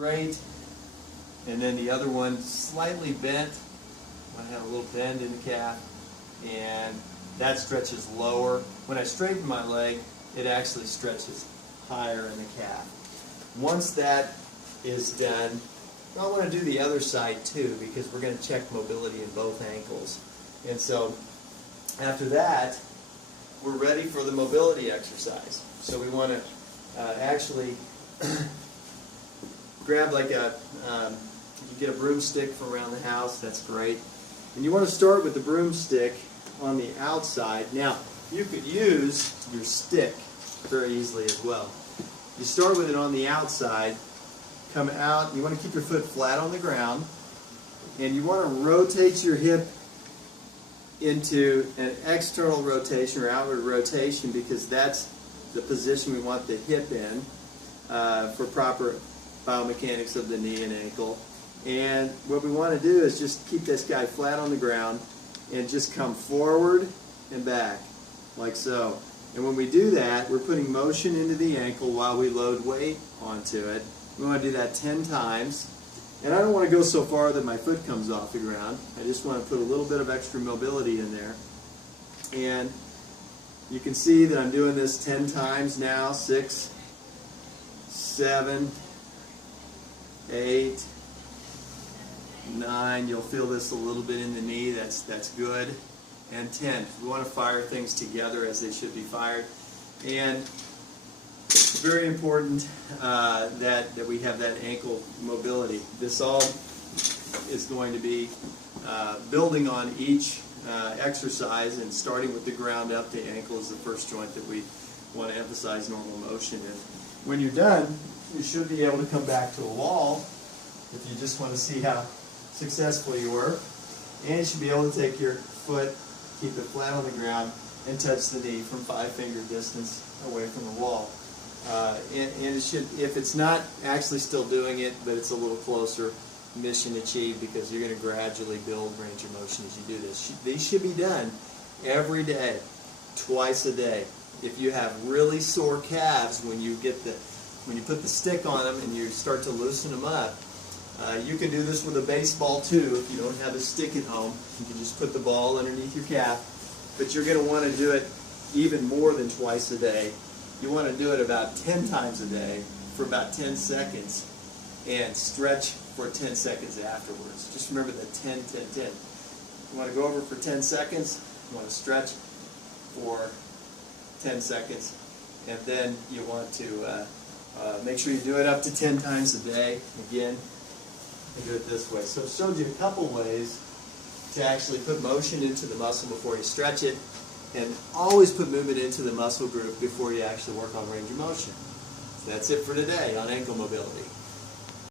straight, and then the other one slightly bent. I have a little bend in the calf, and that stretches lower. When I straighten my leg, it actually stretches higher in the calf. Once that is done, I want to do the other side too, because we're going to check mobility in both ankles. And so after that, we're ready for the mobility exercise. So we want to actually grab like a, you get a broomstick from around the house, that's great. And you want to start with the broomstick on the outside. Now, you could use your stick very easily as well. You start with it on the outside, come out, you want to keep your foot flat on the ground, and you want to rotate your hip into an external rotation or outward rotation, because that's the position we want the hip in for proper biomechanics of the knee and ankle. And what we want to do is just keep this guy flat on the ground and just come forward and back, like so. And when we do that, we're putting motion into the ankle while we load weight onto it. We want to do that 10 times. And I don't want to go so far that my foot comes off the ground. I just want to put a little bit of extra mobility in there. And you can see that I'm doing this 10 times now. 6, 7, 8, 9. You'll feel this a little bit in the knee. That's good. And 10. We want to fire things together as they should be fired. And it's very important that we have that ankle mobility. This all is going to be building on each exercise, and starting with the ground up. The ankle is the first joint that we want to emphasize normal motion in. When you're done, you should be able to come back to a wall if you just want to see how successful you were. And you should be able to take your foot, keep it flat on the ground, and touch the knee from 5-finger distance away from the wall. And it should, if it's not actually still doing it, but it's a little closer, mission achieved, because you're going to gradually build range of motion as you do this. These should be done every day, twice a day. If you have really sore calves when you put the stick on them and you start to loosen them up, you can do this with a baseball too. If you don't have a stick at home, you can just put the ball underneath your calf. But you're going to want to do it even more than twice a day. You want to do it about 10 times a day for about 10 seconds and stretch for 10 seconds afterwards. Just remember the 10, 10, 10. You want to go over for 10 seconds, you want to stretch for 10 seconds, and then you want to make sure you do it up to 10 times a day. Again, and do it this way. So I've showed you a couple ways to actually put motion into the muscle before you stretch it, and always put movement into the muscle group before you actually work on range of motion. So that's it for today on ankle mobility.